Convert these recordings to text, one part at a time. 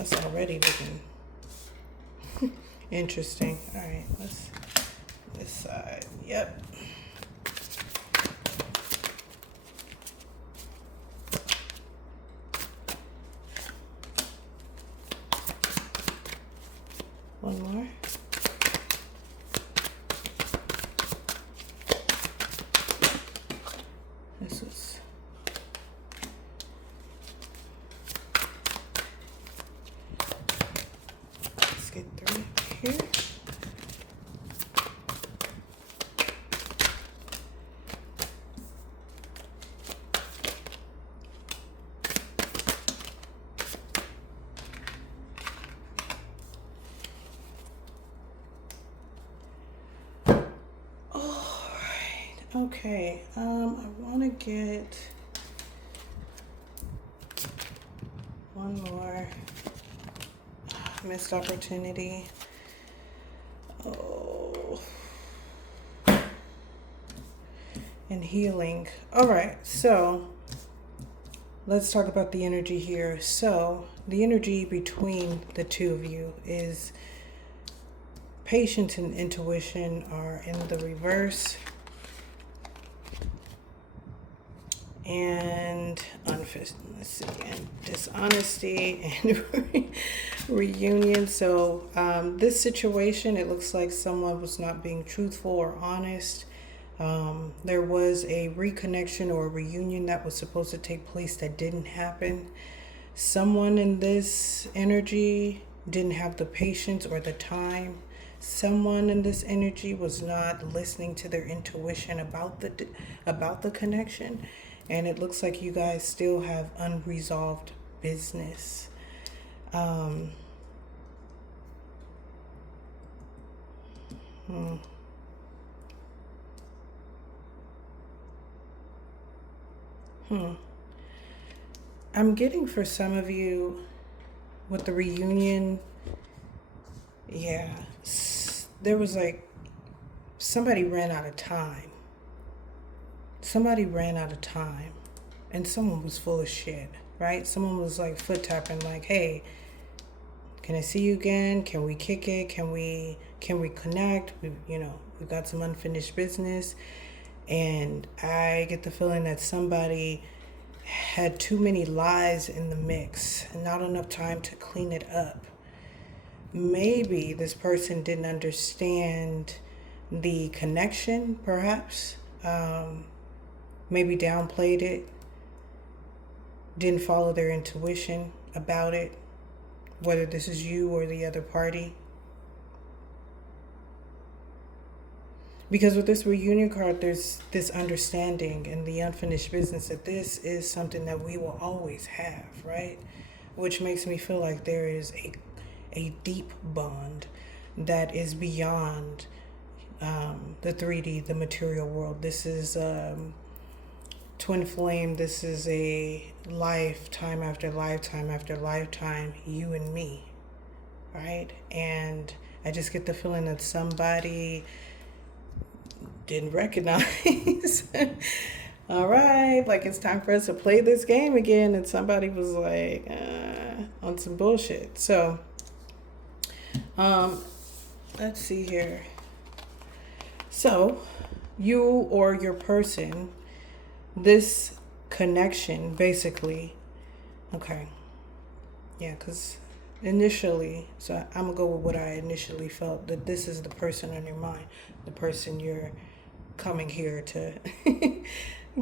That's already looking interesting. All right, let's this side. Yep. One more. This is let's get 3 here. Okay, I want to get one more missed opportunity. Oh, and healing. All right, so let's talk about the energy here. So the energy between the two of you is patience and intuition are in the reverse. And let's see, and dishonesty and reunion. So this situation, it looks like someone was not being truthful or honest. There was a reconnection or a reunion that was supposed to take place that didn't happen. Someone in this energy didn't have the patience or the time. Someone in this energy was not listening to their intuition about the connection. And it looks like you guys still have unresolved business. I'm getting for some of you with the reunion, yeah, there was like somebody ran out of time. Somebody ran out of time and someone was full of shit, right? Someone was like foot tapping like, hey, can I see you again? Can we kick it? Can we connect? We've got some unfinished business. And I get the feeling that somebody had too many lies in the mix and not enough time to clean it up. Maybe this person didn't understand the connection, perhaps. Maybe downplayed it, didn't follow their intuition about it, whether this is you or the other party. Because with this reunion card, there's this understanding and the unfinished business that this is something that we will always have, right? Which makes me feel like there is a deep bond that is beyond the 3D, the material world. This is TwinFlame. This is a lifetime after lifetime after lifetime, you and me, right? And I just get the feeling that somebody didn't recognize. All right, like it's time for us to play this game again, and somebody was like on some bullshit. So let's see here. So you or your person, this connection basically, okay, yeah, because initially, so I'm gonna go with what I initially felt, that this is the person on your mind, the person you're coming here to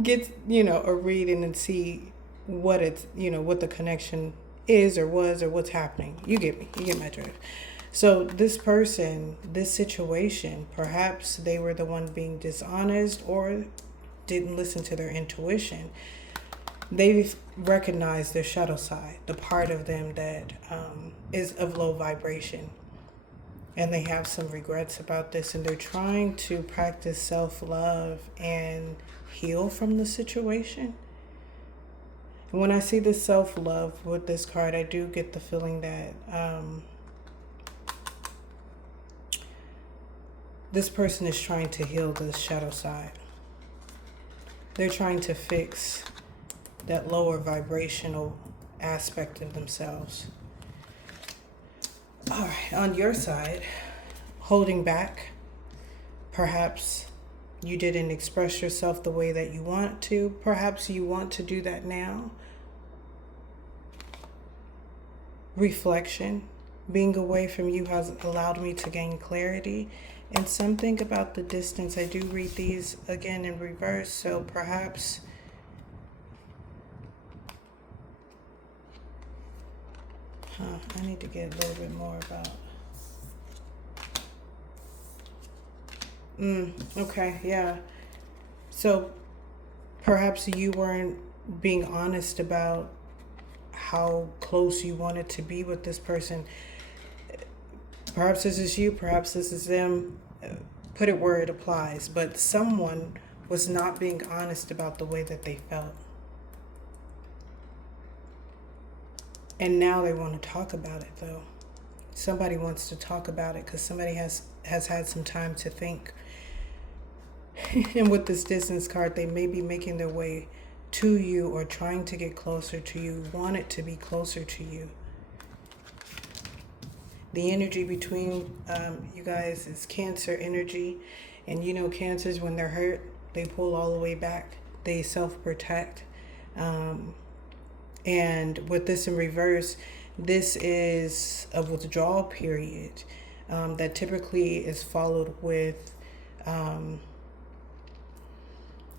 get, a reading and see what it's, what the connection is or was or what's happening. You get me, you get my drift. So this person, this situation, perhaps they were the one being dishonest or didn't listen to their intuition. They've recognized their shadow side, the part of them that is of low vibration. And they have some regrets about this, and they're trying to practice self-love and heal from the situation. And when I see this self-love with this card, I do get the feeling that this person is trying to heal the shadow side. They're trying to fix that lower vibrational aspect of themselves. All right, on your side, holding back. Perhaps you didn't express yourself the way that you want to. Perhaps you want to do that now. Reflection. Being away from you has allowed me to gain clarity. And something about the distance. I do read these again in reverse. So perhaps I need to get a little bit more about. Okay, yeah. So perhaps you weren't being honest about how close you wanted to be with this person. Perhaps this is you, perhaps this is them. Put it where it applies. But someone was not being honest about the way that they felt. And now they want to talk about it, though. Somebody wants to talk about it because somebody has had some time to think. And with this distance card, they may be making their way to you or trying to get closer to you, want it to be closer to you. The energy between you guys is Cancer energy. And you know, Cancers, when they're hurt, they pull all the way back. They self-protect. And with this in reverse, this is a withdrawal period that typically is followed with, how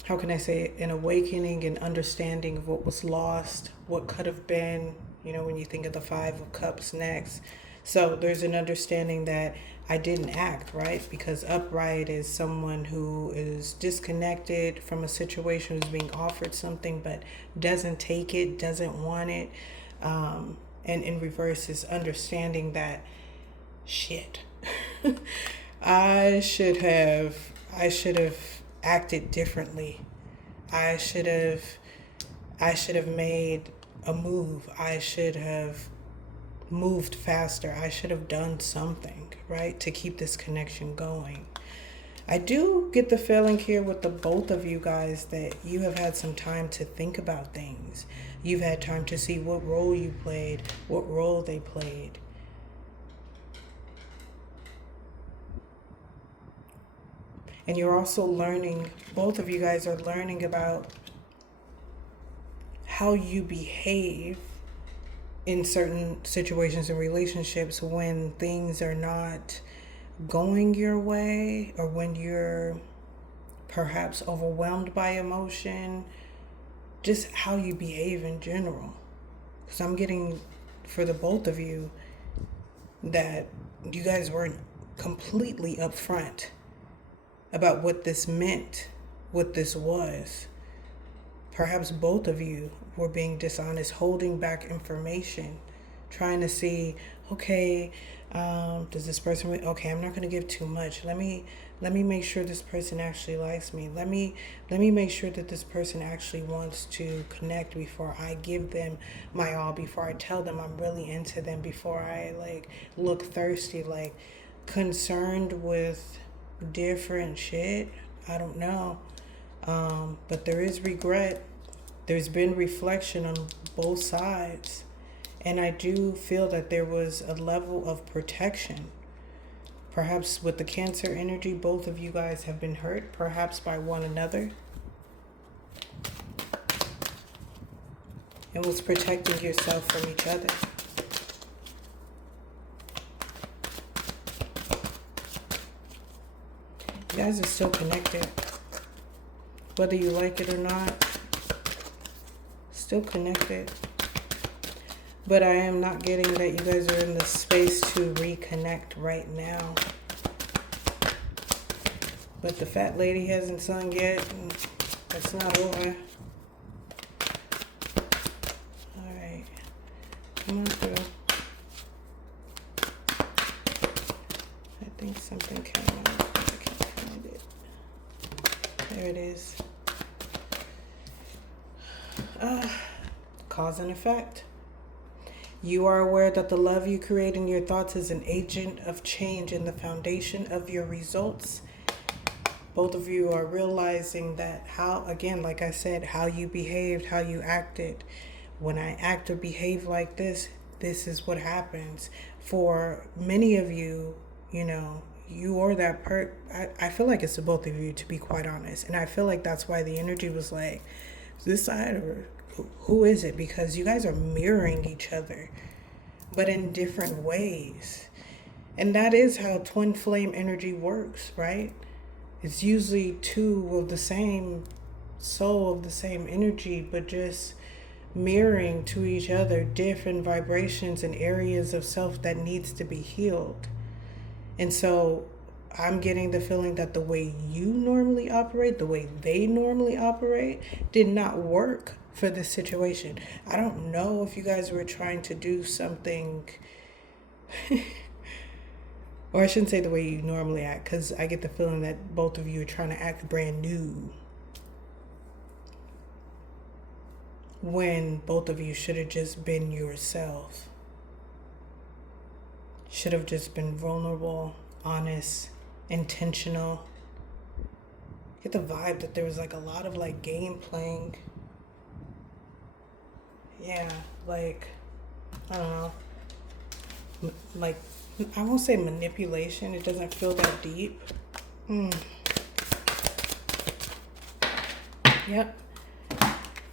can I say it, an awakening and understanding of what was lost, what could have been, you know, when you think of the Five of Cups next. So there's an understanding that I didn't act, right? Because upright is someone who is disconnected from a situation, who's being offered something but doesn't take it, doesn't want it. And in reverse is understanding that shit. I should have acted differently. I should have made a move. I should have moved faster. I should have done something, right, to keep this connection going. I do get the feeling here with the both of you guys that you have had some time to think about things. You've had time to see what role you played, what role they played. And you're also learning, both of you guys are learning about how you behave in certain situations and relationships when things are not going your way, or when you're perhaps overwhelmed by emotion, just how you behave in general. Because I'm getting, for the both of you, that you guys weren't completely upfront about what this meant, what this was. Perhaps both of you were being dishonest, holding back information, trying to see, okay, does this person, okay, I'm not going to give too much. Let me make sure this person actually likes me. Let me make sure that this person actually wants to connect before I give them my all, before I tell them I'm really into them, before I look thirsty, concerned with different shit. I don't know. But there is regret. There's been reflection on both sides. And I do feel that there was a level of protection. Perhaps with the Cancer energy, both of you guys have been hurt, perhaps by one another. And was protecting yourself from each other. You guys are still connected. Whether you like it or not, still connected. But I am not getting that you guys are in the space to reconnect right now. But the fat lady hasn't sung yet. And it's not over. Alright. Come on through. I think something came out. I can't find it. There it is. Cause and effect. You are aware that the love you create in your thoughts is an agent of change and the foundation of your results. Both of you are realizing that how, again, like I said, how you behaved, how you acted. When I act or behave like this, this is what happens. For many of you, you know, you or that I feel like it's the both of you, to be quite honest. And I feel like that's why the energy was like, this side or who is it? Because you guys are mirroring each other, but in different ways. And that is how twin flame energy works, right? It's usually two of the same soul, of the same energy, but just mirroring to each other different vibrations and areas of self that needs to be healed. And so I'm getting the feeling that the way you normally operate, the way they normally operate, did not work for this situation. I don't know if you guys were trying to do something, or I shouldn't say the way you normally act, because I get the feeling that both of you are trying to act brand new, when both of you should have just been yourself. Should have just been vulnerable, honest, intentional. Get the vibe that there was like a lot of like game playing. Yeah, like, I don't know. Like, I won't say manipulation. It doesn't feel that deep. Yep.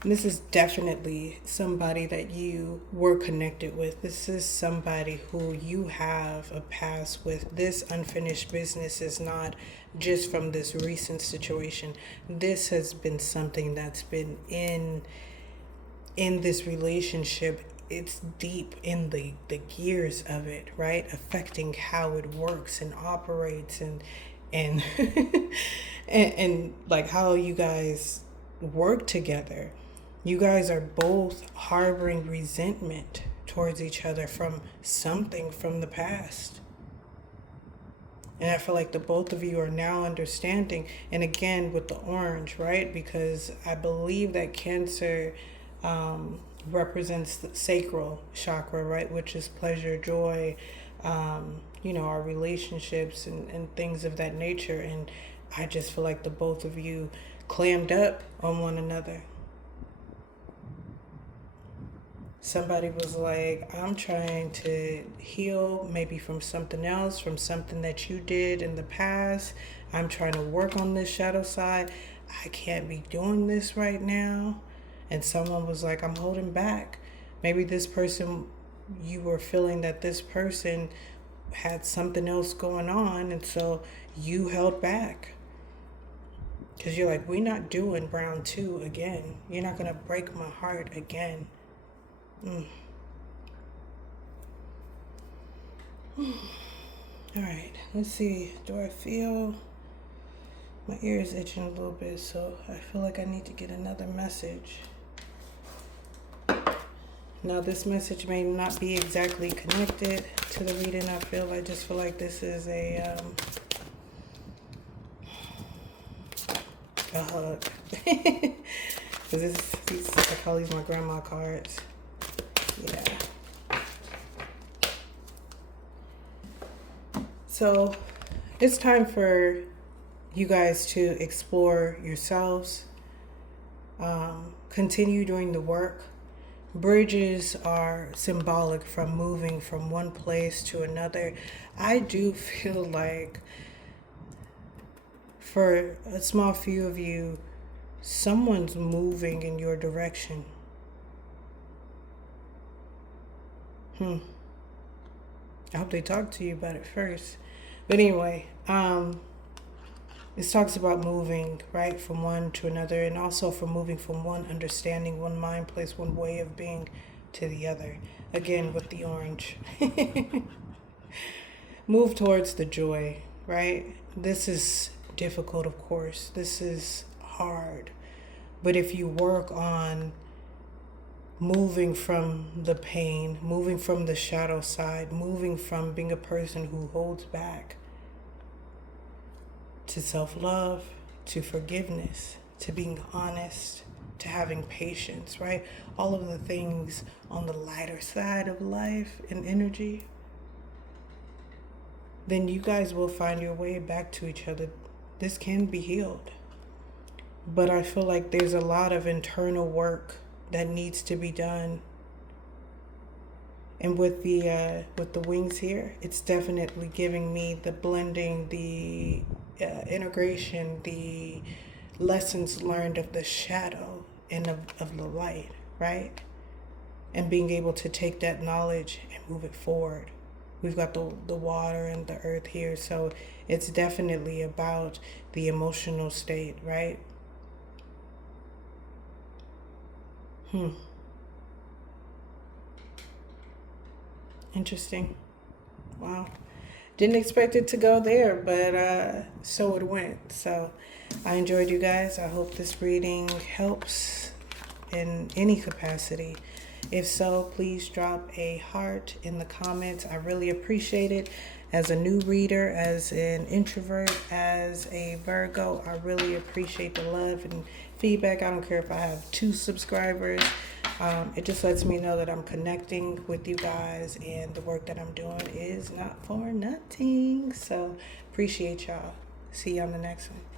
This is definitely somebody that you were connected with. This is somebody who you have a past with. This unfinished business is not just from this recent situation. This has been something that's been in this relationship. It's deep in the gears of it, right? Affecting how it works and operates and and like how you guys work together. You guys are both harboring resentment towards each other from something from the past. And I feel like the both of you are now understanding. And again, with the orange, right? Because I believe that Cancer represents the sacral chakra, right? Which is pleasure, joy, you know, our relationships and things of that nature. And I just feel like the both of you clammed up on one another. Somebody was like, I'm trying to heal maybe from something else, from something that you did in the past. I'm trying to work on this shadow side. I can't be doing this right now. And someone was like, I'm holding back. Maybe this person, you were feeling that this person had something else going on. And so you held back. Because you're like, we're not doing round 2 again. You're not going to break my heart again. All right, let's see. Do I feel my ear is itching a little bit, so I feel like I need to get another message. Now, this message may not be exactly connected to the reading. I just feel like this is a hug. Because I call these my grandma cards. Yeah. So it's time for you guys to explore yourselves. Continue doing the work. Bridges are symbolic from moving from one place to another. I do feel like for a small few of you, someone's moving in your direction. I hope they talk to you about it first. But anyway, this talks about moving, right, from one to another, and also from moving from one understanding, one mind, place, one way of being to the other. Again, with the orange. Move towards the joy, right? This is difficult, of course. This is hard. But if you work on moving from the pain, moving from the shadow side, moving from being a person who holds back, to self-love, to forgiveness, to being honest, to having patience, right? All of the things on the lighter side of life and energy, then you guys will find your way back to each other. This can be healed. But I feel like there's a lot of internal work that needs to be done And with the wings here, it's definitely giving me the blending, the integration, the lessons learned of the shadow and of the light, right? And being able to take that knowledge and move it forward. We've got the water and the earth here, so it's definitely about the emotional state, right? Interesting. Wow. Didn't expect it to go there, but so it went. So I enjoyed you guys. I hope this reading helps in any capacity. If so, please drop a heart in the comments. I really appreciate it. As a new reader, as an introvert, as a Virgo, I really appreciate the love and feedback. I don't care if I have 2 subscribers. It just lets me know that I'm connecting with you guys and the work that I'm doing is not for nothing. So appreciate y'all. See you on the next one.